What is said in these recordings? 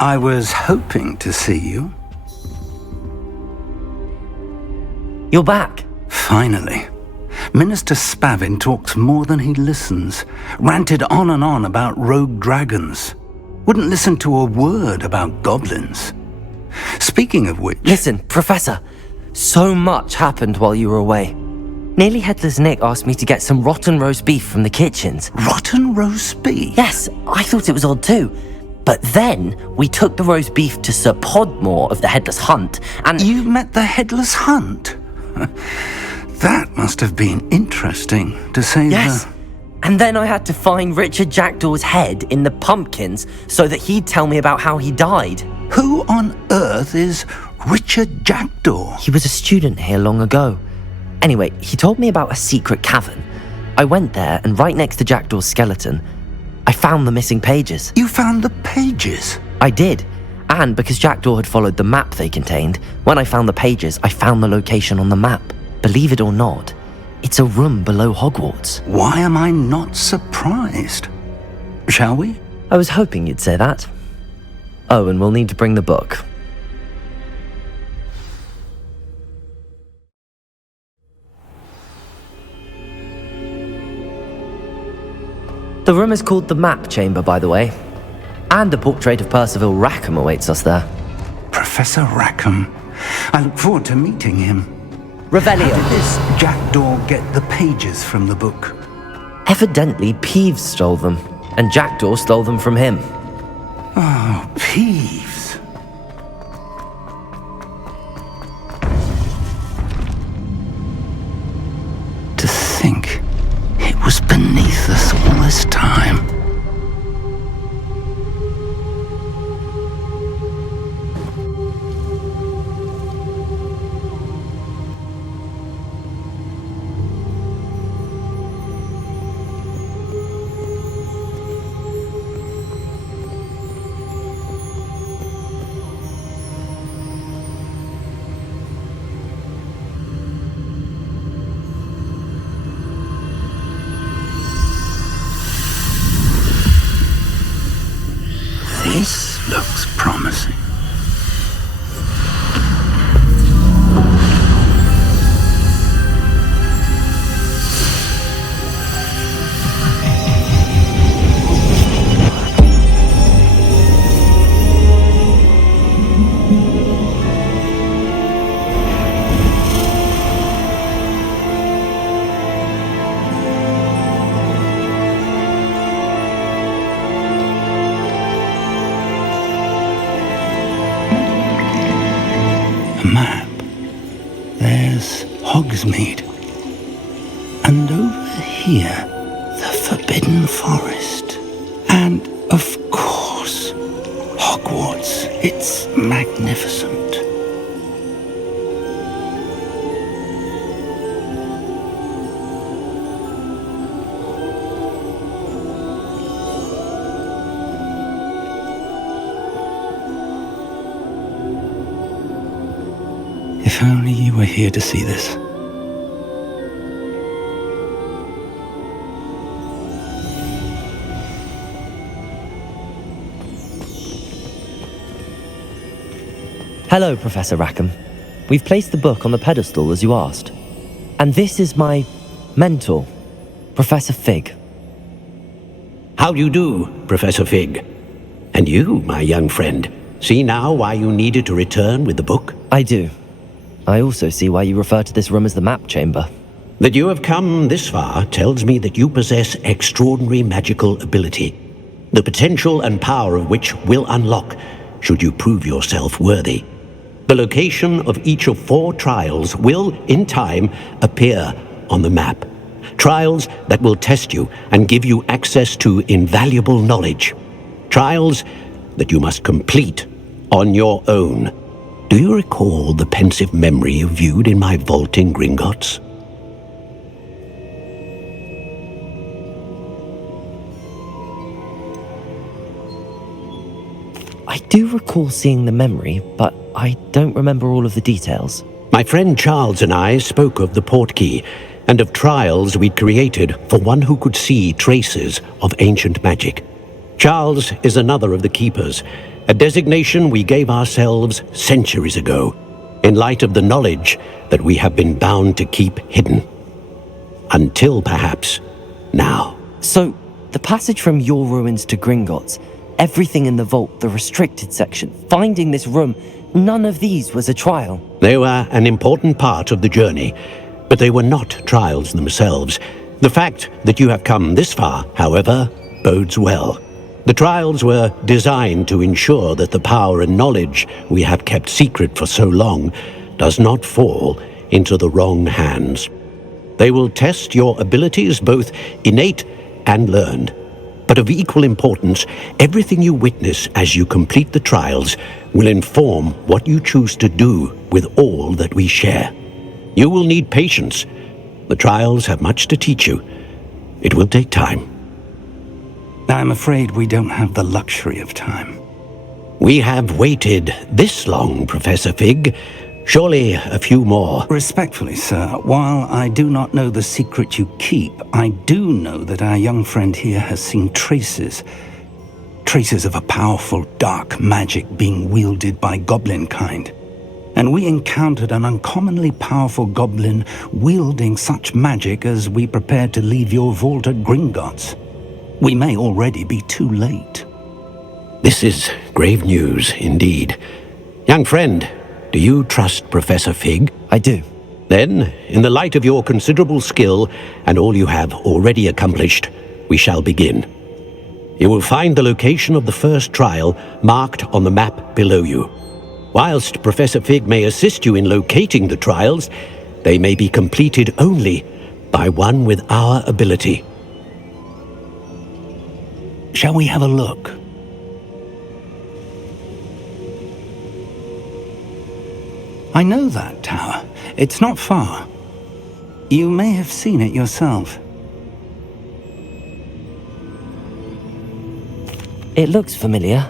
I was hoping to see you. You're back. Finally. Minister Spavin talks more than he listens. Ranted on and on about rogue dragons. Wouldn't listen to a word about goblins. Speaking of which... Listen, Professor. So much happened while you were away. Nearly Headless Nick asked me to get some rotten roast beef from the kitchens. Rotten roast beef? Yes, I thought it was odd too. But then we took the roast beef to Sir Podmore of the Headless Hunt and... You met the Headless Hunt? That must have been interesting, to say Yes. And then I had to find Richard Jackdaw's head in the pumpkins so that he'd tell me about how he died. Who on earth is Richard Jackdaw? He was a student here long ago. Anyway, he told me about a secret cavern. I went there, and right next to Jackdaw's skeleton, I found the missing pages. You found the pages? I did. And because Jackdaw had followed the map they contained, when I found the pages, I found the location on the map. Believe it or not, it's a room below Hogwarts. Why am I not surprised? Shall we? I was hoping you'd say that. Oh, and we'll need to bring the book. The room is called the Map Chamber, by the way. And a portrait of Percival Rackham awaits us there. Professor Rackham. I look forward to meeting him. Revelio. How did this Jackdaw get the pages from the book? Evidently, Peeves stole them, and Jackdaw stole them from him. Oh, Peeves. To think it was beneath us all this time. This looks promising. Map. There's Hogsmeade. And over here, the Forbidden Forest. And, of course, Hogwarts. It's magnificent. If only you were here to see this. Hello, Professor Rackham. We've placed the book on the pedestal as you asked. And this is my mentor, Professor Fig. How do you do, Professor Fig? And you, my young friend, see now why you needed to return with the book? I do. I also see why you refer to this room as the Map Chamber. That you have come this far tells me that you possess extraordinary magical ability, the potential and power of which will unlock should you prove yourself worthy. The location of each of 4 trials will, in time, appear on the map. Trials that will test you and give you access to invaluable knowledge. Trials that you must complete on your own. Do you recall the pensive memory you viewed in my vault in Gringotts? I do recall seeing the memory, but I don't remember all of the details. My friend Charles and I spoke of the portkey and of trials we'd created for one who could see traces of ancient magic. Charles is another of the keepers, a designation we gave ourselves centuries ago, in light of the knowledge that we have been bound to keep hidden. Until perhaps now. So, the passage from your ruins to Gringotts, everything in the vault, the restricted section, finding this room, none of these was a trial. They were an important part of the journey, but they were not trials themselves. The fact that you have come this far, however, bodes well. The trials were designed to ensure that the power and knowledge we have kept secret for so long does not fall into the wrong hands. They will test your abilities, both innate and learned. But of equal importance, everything you witness as you complete the trials will inform what you choose to do with all that we share. You will need patience. The trials have much to teach you. It will take time. I'm afraid we don't have the luxury of time. We have waited this long, Professor Fig. Surely a few more. Respectfully, sir, while I do not know the secret you keep, I do know that our young friend here has seen traces of a powerful dark magic being wielded by goblin kind. And we encountered an uncommonly powerful goblin wielding such magic as we prepared to leave your vault at Gringotts. We may already be too late. This is grave news indeed. Young friend, do you trust Professor Fig? I do. Then, in the light of your considerable skill and all you have already accomplished, we shall begin. You will find the location of the first trial marked on the map below you. Whilst Professor Fig may assist you in locating the trials, they may be completed only by one with our ability. Shall we have a look? I know that tower. It's not far. You may have seen it yourself. It looks familiar.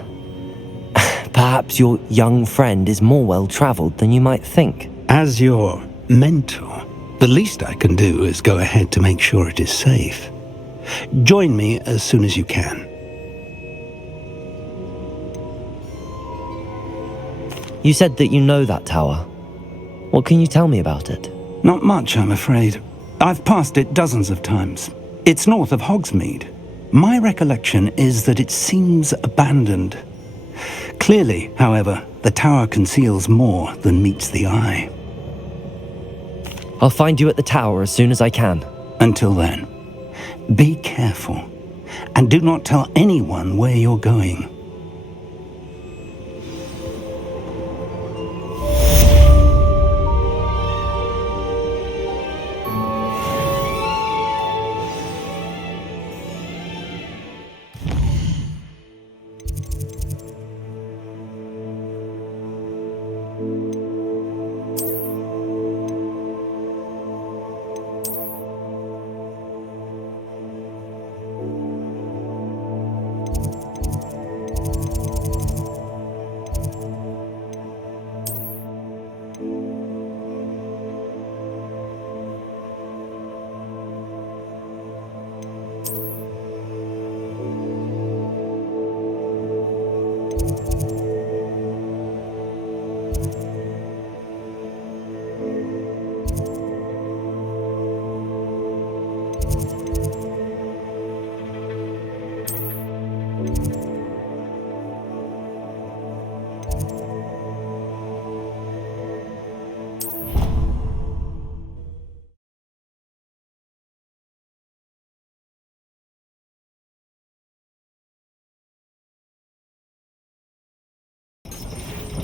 Perhaps your young friend is more well-traveled than you might think. As your mentor, the least I can do is go ahead to make sure it is safe. Join me as soon as you can. You said that you know that tower. What can you tell me about it? Not much, I'm afraid. I've passed it dozens of times. It's north of Hogsmeade. My recollection is that it seems abandoned. Clearly, however, the tower conceals more than meets the eye. I'll find you at the tower as soon as I can. Until then, be careful, and do not tell anyone where you're going.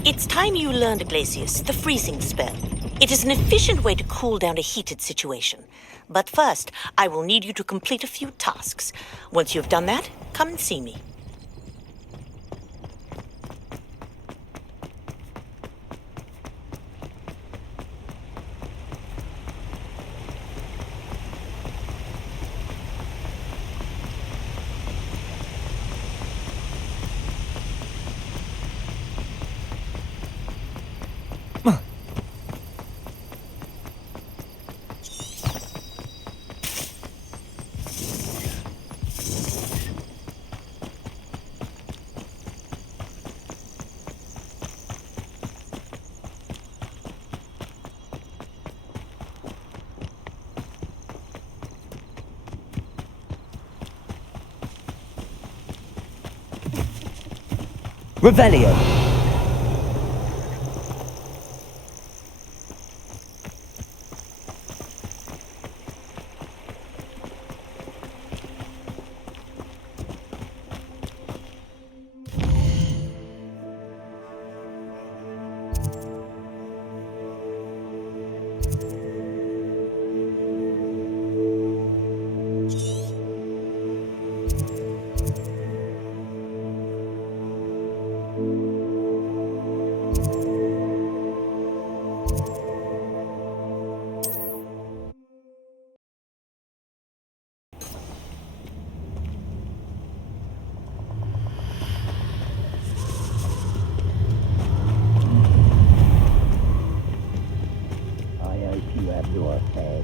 It's time you learned, Glacius, the freezing spell. It is an efficient way to cool down a heated situation. But first, I will need you to complete a few tasks. Once you've done that, come and see me. Revelio.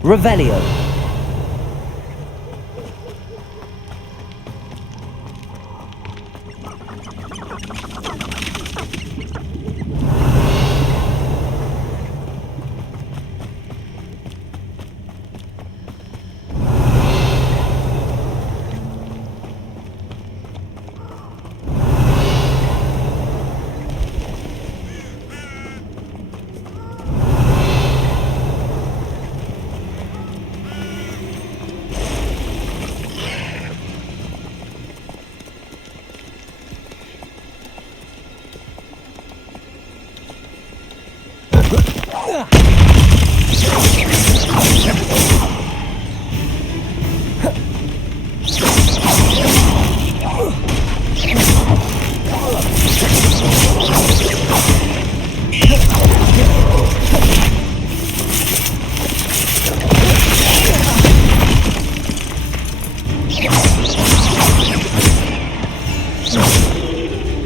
Revelio.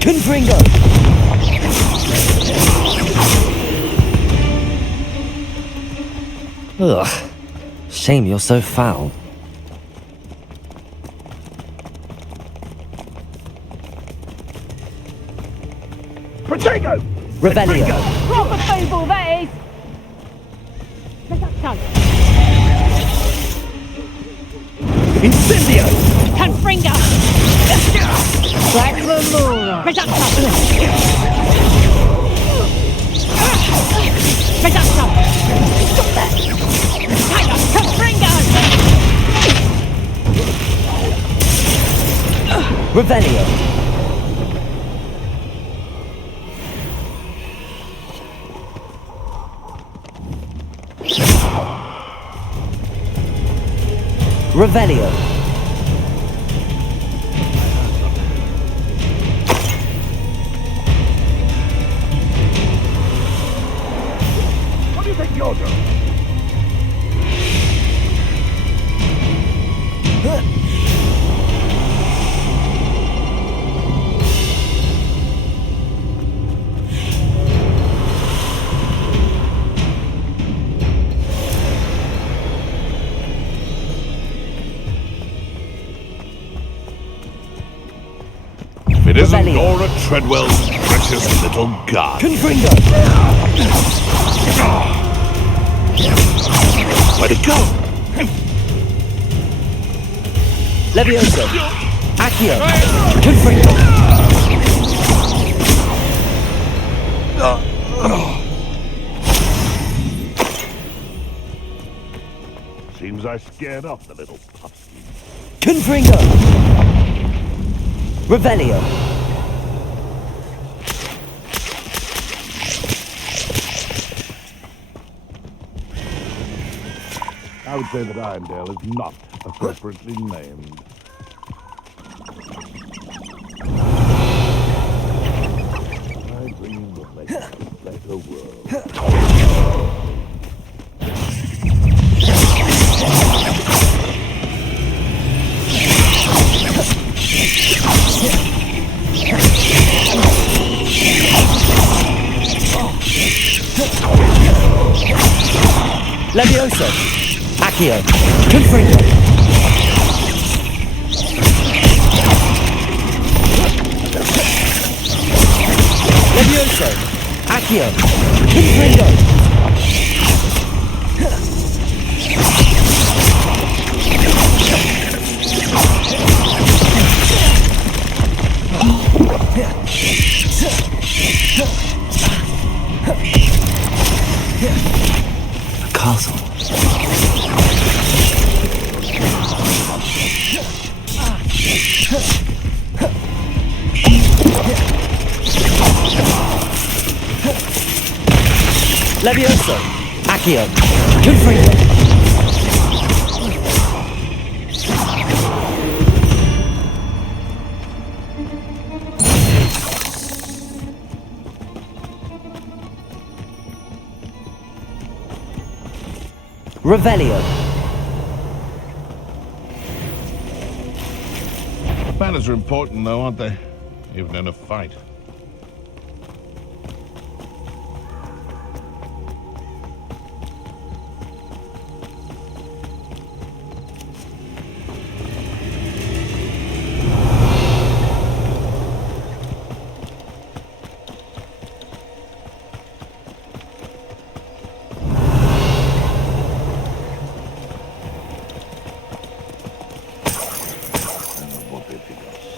Confringo! Ugh. Shame you're so foul. Protego! Revelio. Proper fable, that is! Reducto! Incendio! Confringo! Black Remora! Reducto! Reducto! Stop that! Taylor! Confringo! Revelio. Revelio. What do you think you're doing? It isn't Nora Treadwell's precious little god. Confringo. Where'd it go? Levioso. Accio. Confringo. Seems I scared off the little puppy. Confringo. Revelio. I would say that Irondale is not appropriately named. My dream will make a better world. Levioso. Accio. Confringo. Levioso. Accio. Confringo. castle. Levioso! Accio! Confringo! Revelio. Manners are important, though, aren't they? Even in a fight.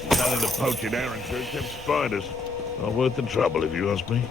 Nothing to poach an errand through except spiders. Not worth the trouble, if you ask me.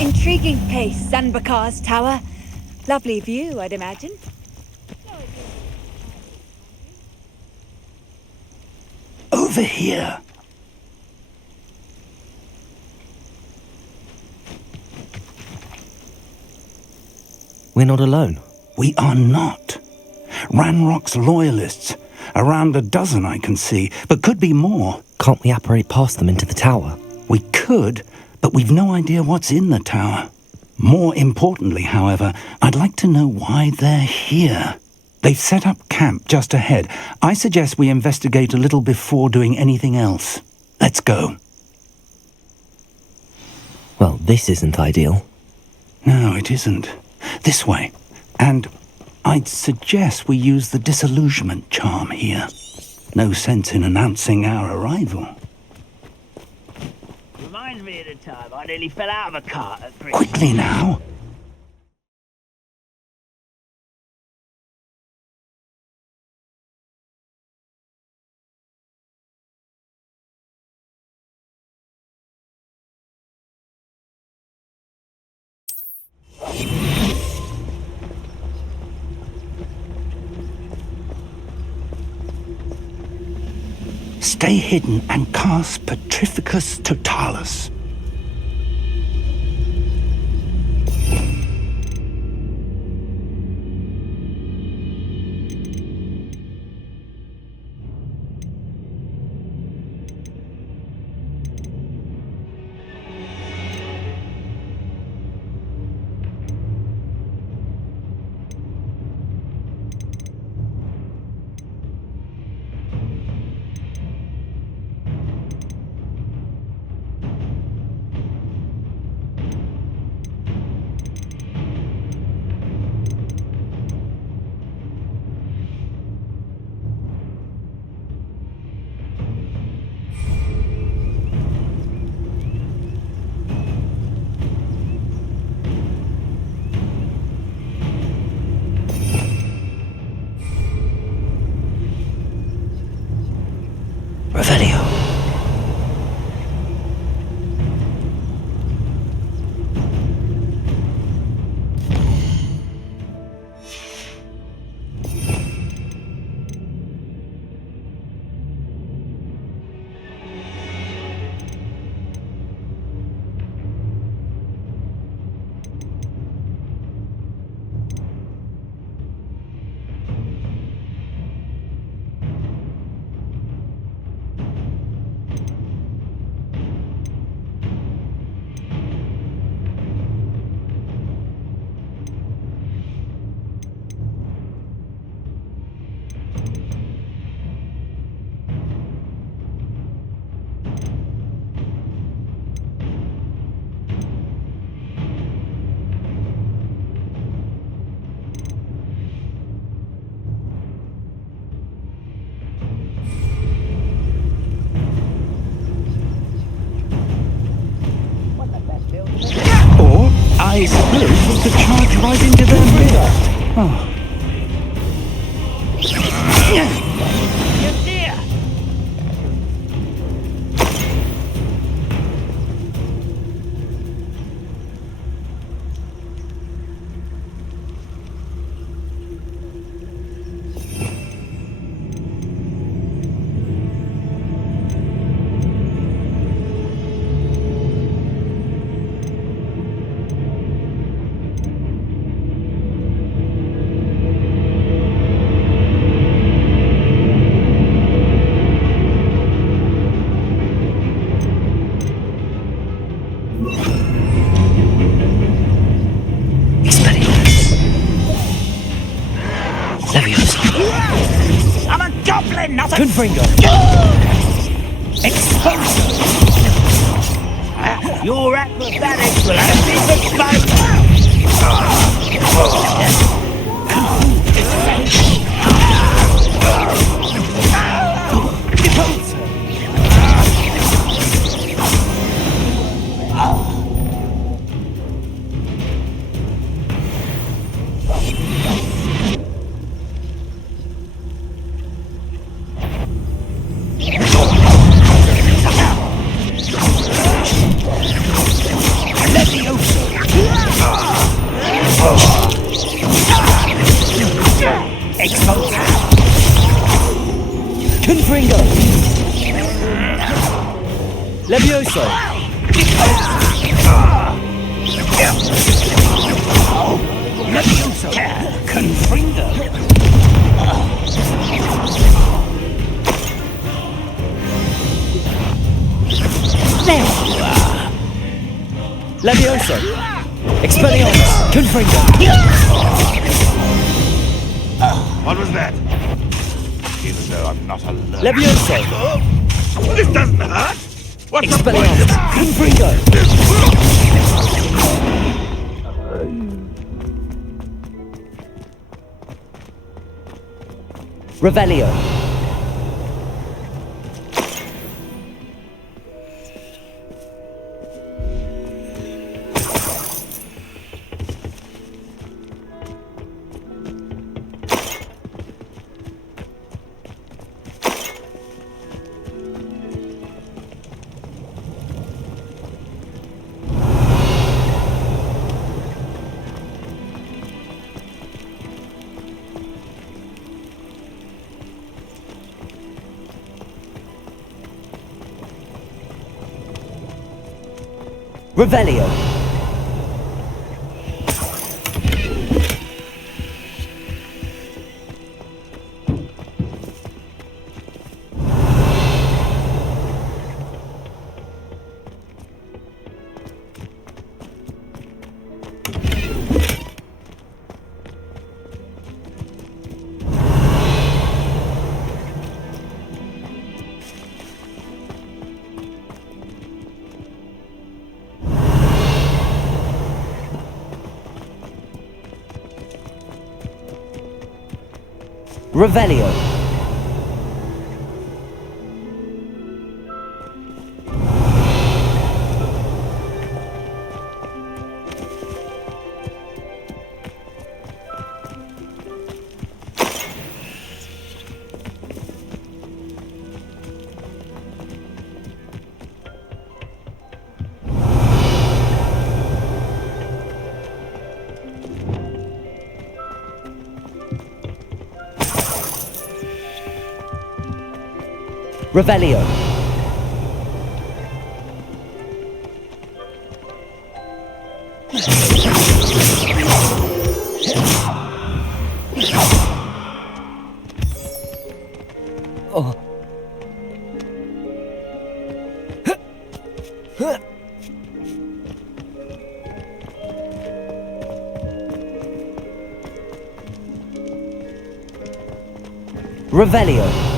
Intriguing place, Zanbakar's tower. Lovely view, I'd imagine. Over here. We're not alone. We are not. Ranrock's loyalists. Around a dozen I can see, but could be more. Can't we apparate past them into the tower? We could, but we've no idea what's in the tower. More importantly, however, I'd like to know why they're here. They've set up camp just ahead. I suggest we investigate a little before doing anything else. Let's go. Well, this isn't ideal. No, it isn't. This way. And I'd suggest we use the disillusionment charm here. No sense in announcing our arrival. Reminds me of the time I nearly fell out of a cart at 3. Quickly now. Stay hidden and cast Petrificus Totalis. Revelio. I suppose we could charge right into their mirror. Oh. I'm a goblin, not a Confringo. exposure. Your acrobatics will have me Confringo. Levioso. Levioso. Confringo. There you are. Levioso. Expelliarmus. Confringo. What was that? Even though I'm not alert. Levioso. This doesn't hurt! What's the Expelliarmus. point? Confringo. Revelio. Revelio. Revelio. Revelio. Oh. Revelio.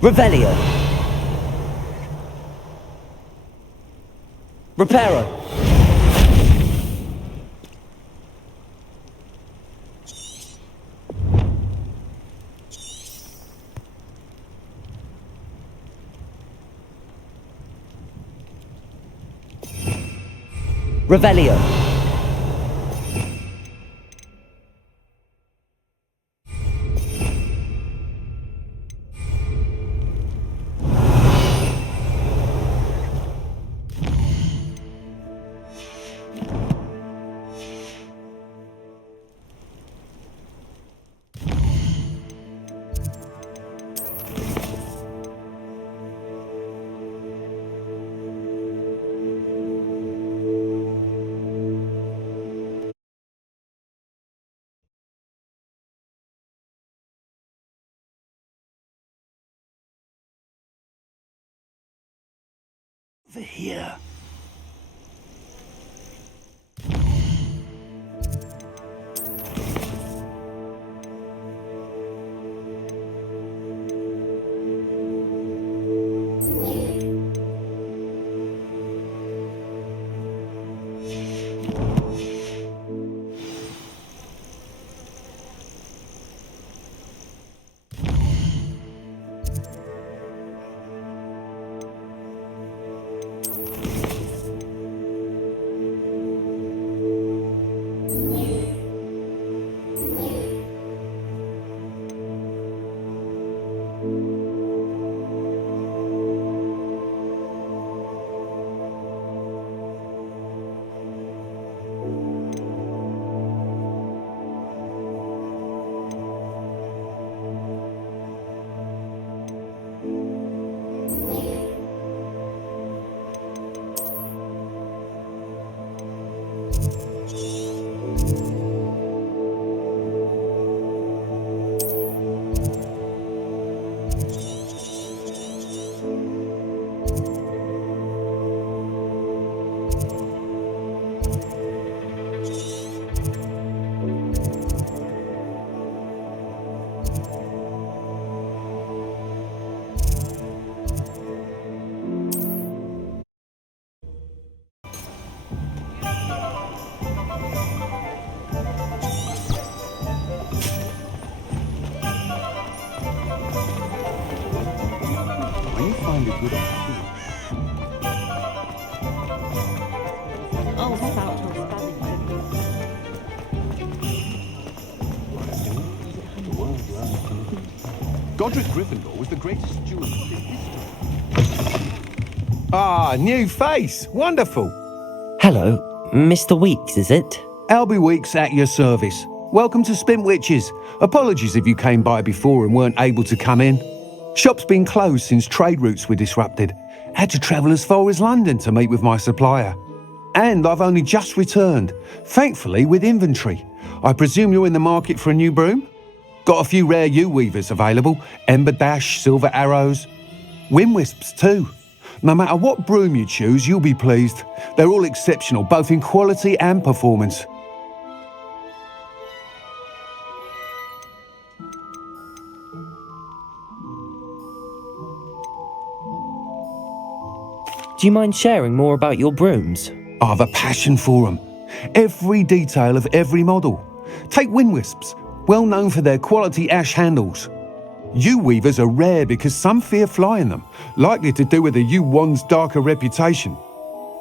Revelio. Reparo. Revelio. Over here. Godric Gryffindor was the greatest steward in history. Ah, new face. Wonderful. Hello, Mr. Weeks, is it? Albie Weeks at your service. Welcome to Spintwitches. Apologies if you came by before and weren't able to come in. Shop's been closed since trade routes were disrupted. Had to travel as far as London to meet with my supplier. And I've only just returned, thankfully with inventory. I presume you're in the market for a new broom? Got a few rare U-weavers available, Ember Dash, Silver Arrows, Wind Wisps too. No matter what broom you choose, you'll be pleased. They're all exceptional, both in quality and performance. Do you mind sharing more about your brooms? I've a passion for them. Every detail of every model. Take Wind Wisps, well known for their quality ash handles. U-weavers are rare because some fear flying them, likely to do with the U-wand's darker reputation.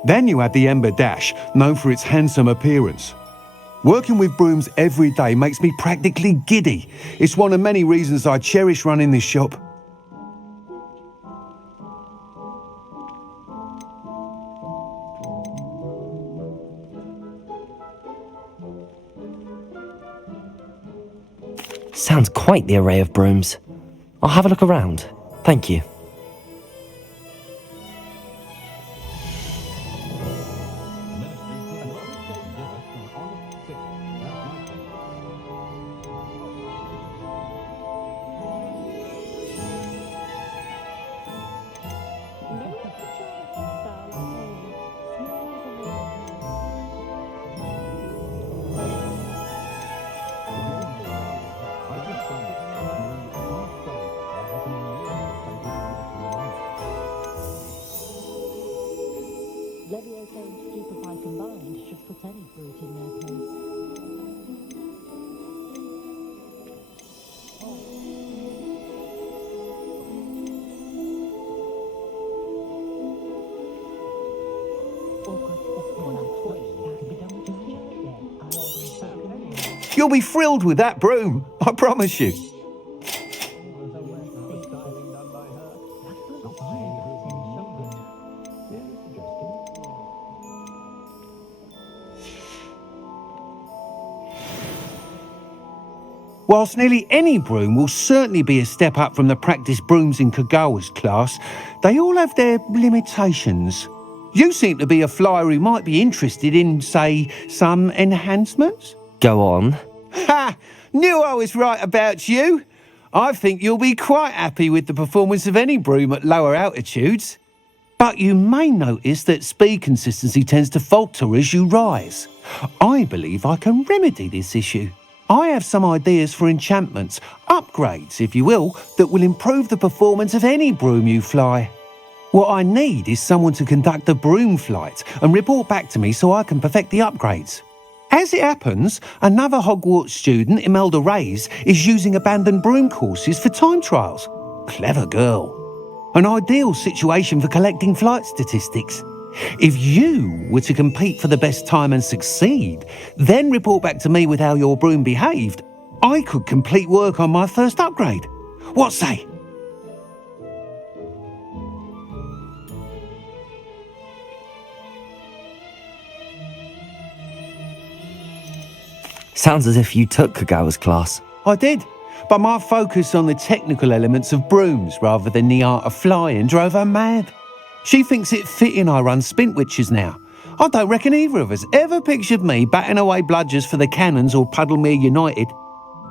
Then you have the Ember Dash, known for its handsome appearance. Working with brooms every day makes me practically giddy. It's one of many reasons I cherish running this shop. Sounds quite the array of brooms. I'll have a look around. Thank you. You'll be thrilled with that broom, I promise you. Whilst nearly any broom will certainly be a step up from the practice brooms in Kagawa's class, they all have their limitations. You seem to be a flyer who might be interested in, say, some enhancements? Go on. Ha! Knew I was right about you. I think you'll be quite happy with the performance of any broom at lower altitudes. But you may notice that speed consistency tends to falter as you rise. I believe I can remedy this issue. I have some ideas for enchantments, upgrades if you will, that will improve the performance of any broom you fly. What I need is someone to conduct a broom flight and report back to me so I can perfect the upgrades. As it happens, another Hogwarts student, Imelda Reyes, is using abandoned broom courses for time trials. Clever girl. An ideal situation for collecting flight statistics. If you were to compete for the best time and succeed, then report back to me with how your broom behaved, I could complete work on my first upgrade. What say? Sounds as if you took Kagawa's class. I did, but my focus on the technical elements of brooms rather than the art of flying drove her mad. She thinks it fitting I run Spintwitches now. I don't reckon either of us ever pictured me batting away bludgers for the Cannons or Puddlemere United.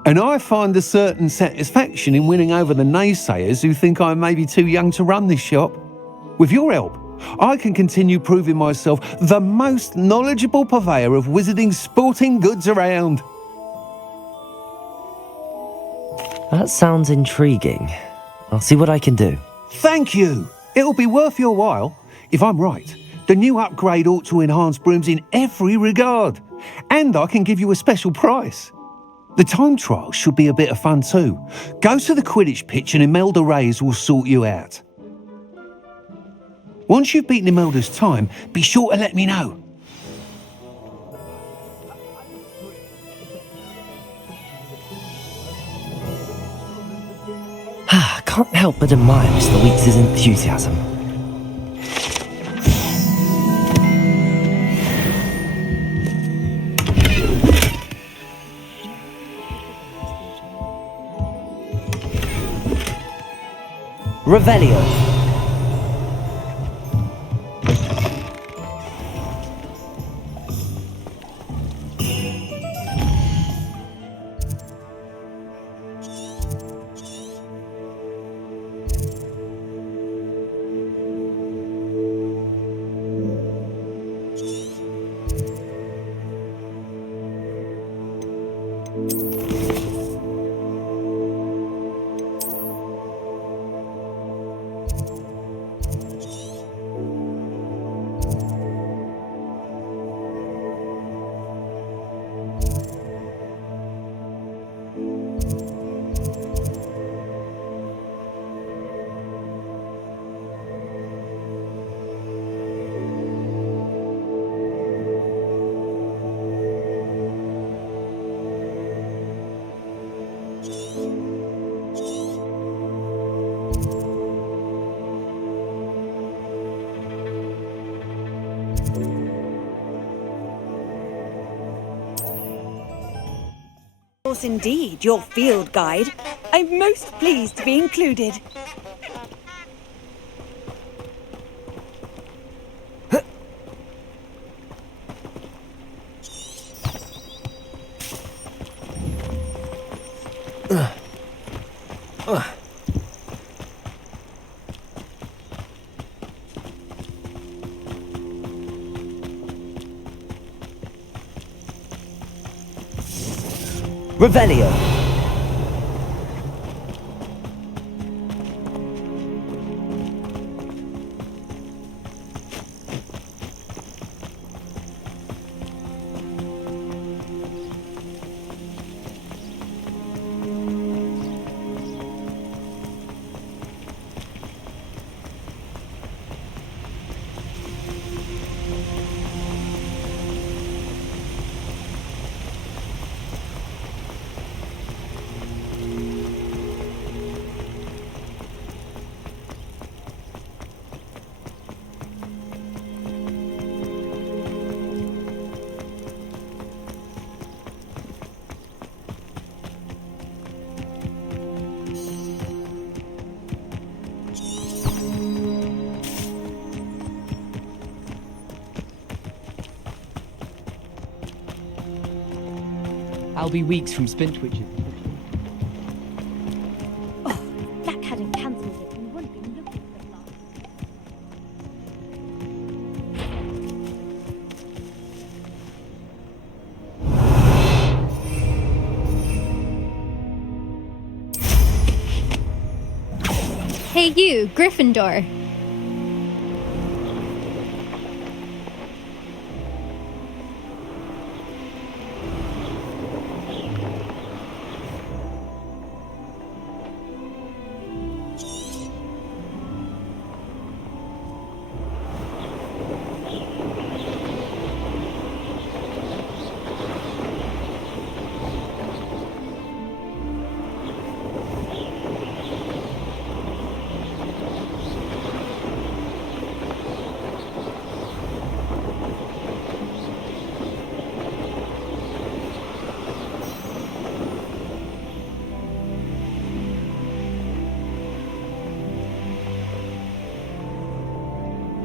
And I find a certain satisfaction in winning over the naysayers who think I may be too young to run this shop. With your help, I can continue proving myself the most knowledgeable purveyor of wizarding sporting goods around. That sounds intriguing. I'll see what I can do. Thank you. It'll be worth your while. If I'm right, the new upgrade ought to enhance brooms in every regard. And I can give you a special price. The time trial should be a bit of fun too. Go to the Quidditch pitch and Imelda Reyes will sort you out. Once you've beaten Imelda's time, be sure to let me know. Can't help but admire Mr. Weeks' enthusiasm. Revelio. Indeed, your field guide. I'm most pleased to be included. Revelio. I'll be weeks from Spintwitches. Oh, Black hadn't cancelled it. We wouldn't be looking for the last. Hey you, Gryffindor.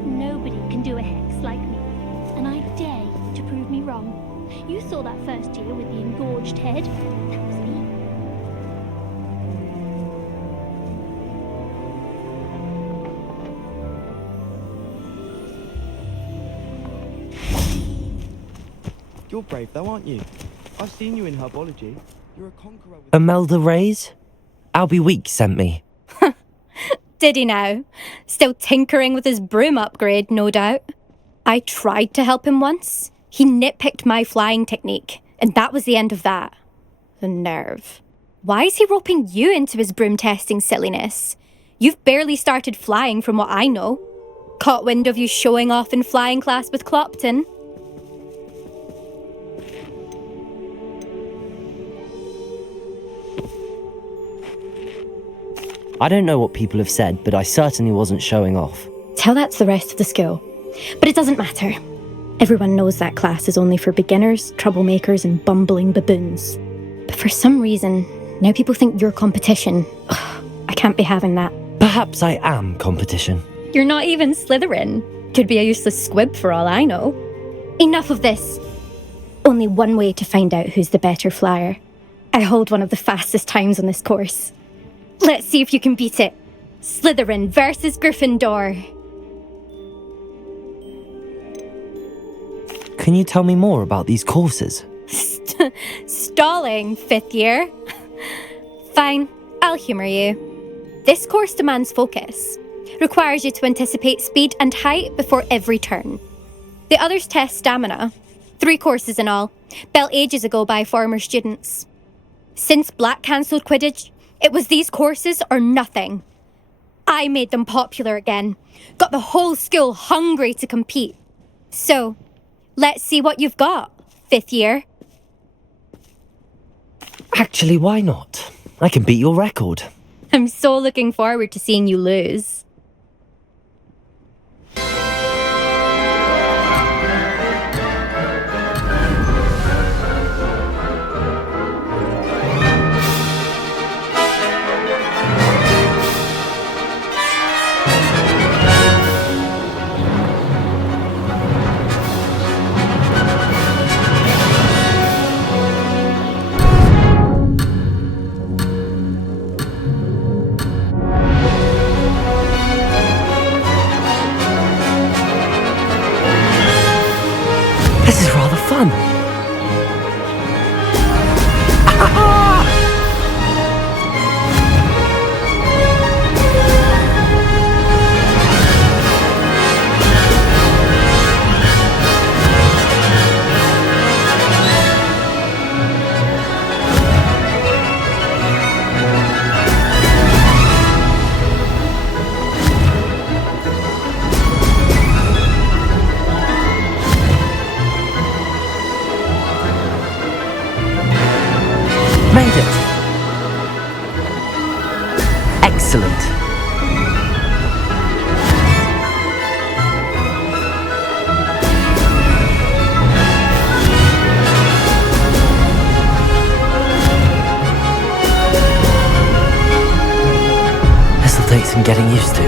Nobody can do a hex like me, and I dare you to prove me wrong. You saw that first year with the engorged head. That was me. You're brave though, aren't you? I've seen you in herbology. You're a conqueror with... Imelda Reyes? Albie Weeks sent me. Did he now? Still tinkering with his broom upgrade, no doubt. I tried to help him once. He nitpicked my flying technique, and that was the end of that. The nerve. Why is he roping you into his broom testing silliness? You've barely started flying from what I know. Caught wind of you showing off in flying class with Clopton. I don't know what people have said, but I certainly wasn't showing off. Tell that to the rest of the school. But it doesn't matter. Everyone knows that class is only for beginners, troublemakers, and bumbling baboons. But for some reason, now people think you're competition. Ugh, I can't be having that. Perhaps I am competition. You're not even Slytherin. Could be a useless squib for all I know. Enough of this. Only one way to find out who's the better flyer. I hold one of the fastest times on this course. Let's see if you can beat it. Slytherin versus Gryffindor. Can you tell me more about these courses? Stalling, 5th year. Fine, I'll humour you. This course demands focus. Requires you to anticipate speed and height before every turn. The others test stamina. 3 courses in all, built ages ago by former students. Since Black cancelled Quidditch, it was these courses or nothing. I made them popular again. Got the whole school hungry to compete. So, let's see what you've got, 5th year. Actually, why not? I can beat your record. I'm so looking forward to seeing you lose. This is rather fun. Made it! Excellent. This'll take some getting used to.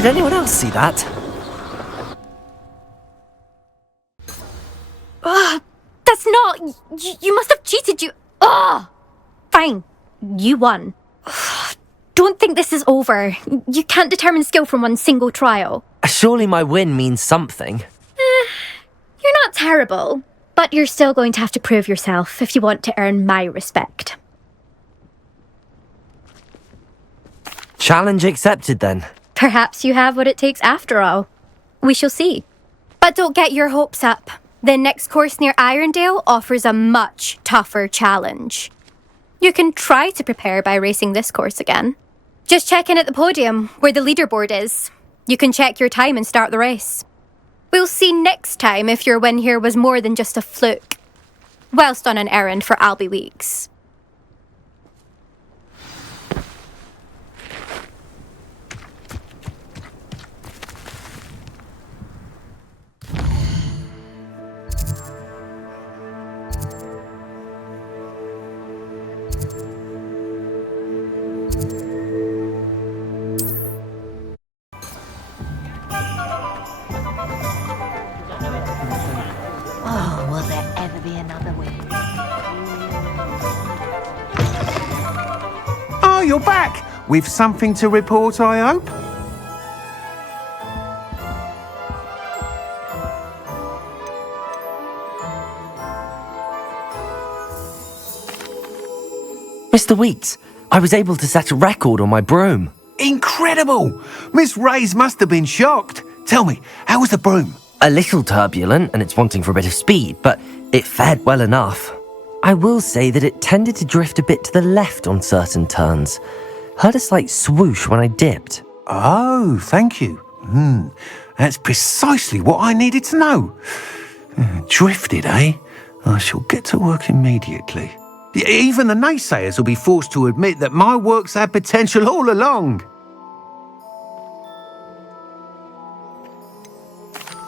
Did anyone else see that? That's not... You must have cheated, you... Fine. You won. Don't think this is over. You can't determine skill from one single trial. Surely my win means something. You're not terrible, but you're still going to have to prove yourself if you want to earn my respect. Challenge accepted then. Perhaps you have what it takes after all. We shall see. But don't get your hopes up. The next course near Irondale offers a much tougher challenge. You can try to prepare by racing this course again. Just check in at the podium, where the leaderboard is. You can check your time and start the race. We'll see next time if your win here was more than just a fluke. Whilst on an errand for Albie Weeks. Oh, will there ever be another win? Oh, you're back! With something to report, I hope? Mr. Weeks, I was able to set a record on my broom. Incredible! Miss Ray's must have been shocked. Tell me, how was the broom? A little turbulent and it's wanting for a bit of speed, but it fared well enough. I will say that it tended to drift a bit to the left on certain turns. Heard a slight swoosh when I dipped. Oh, thank you. That's precisely what I needed to know. Drifted, eh? I shall get to work immediately. Even the naysayers will be forced to admit that my work's had potential all along.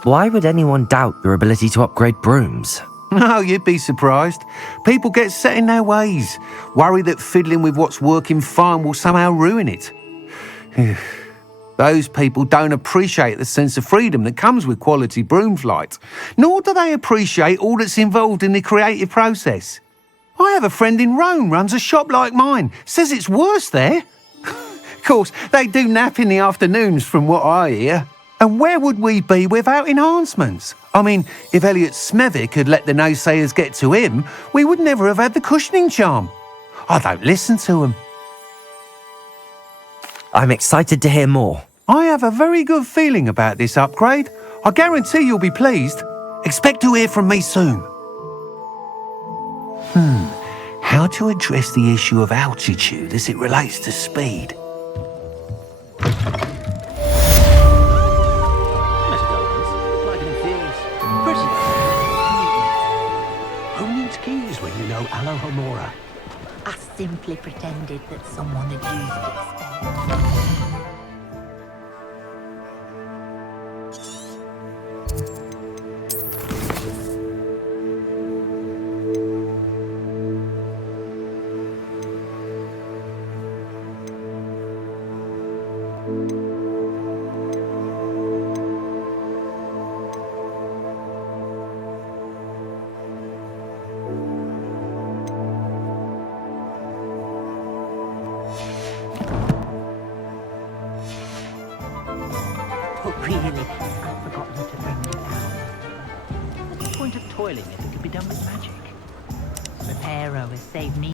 Why would anyone doubt your ability to upgrade brooms? No, you'd be surprised. People get set in their ways, worry that fiddling with what's working fine will somehow ruin it. Those people don't appreciate the sense of freedom that comes with quality broom flight, nor do they appreciate all that's involved in the creative process. I have a friend in Rome runs a shop like mine, says it's worse there. Of course, they do nap in the afternoons from what I hear. And where would we be without enhancements? I mean, if Elliot Smethwick had let the naysayers get to him, we would never have had the cushioning charm. I don't listen to them. I'm excited to hear more. I have a very good feeling about this upgrade. I guarantee you'll be pleased. Expect to hear from me soon. How to address the issue of altitude as it relates to speed? Alohomora. I simply pretended that someone had used its spell. Really, I've forgotten to bring it down. What's the point of toiling if it could be done with magic? Reparo has saved me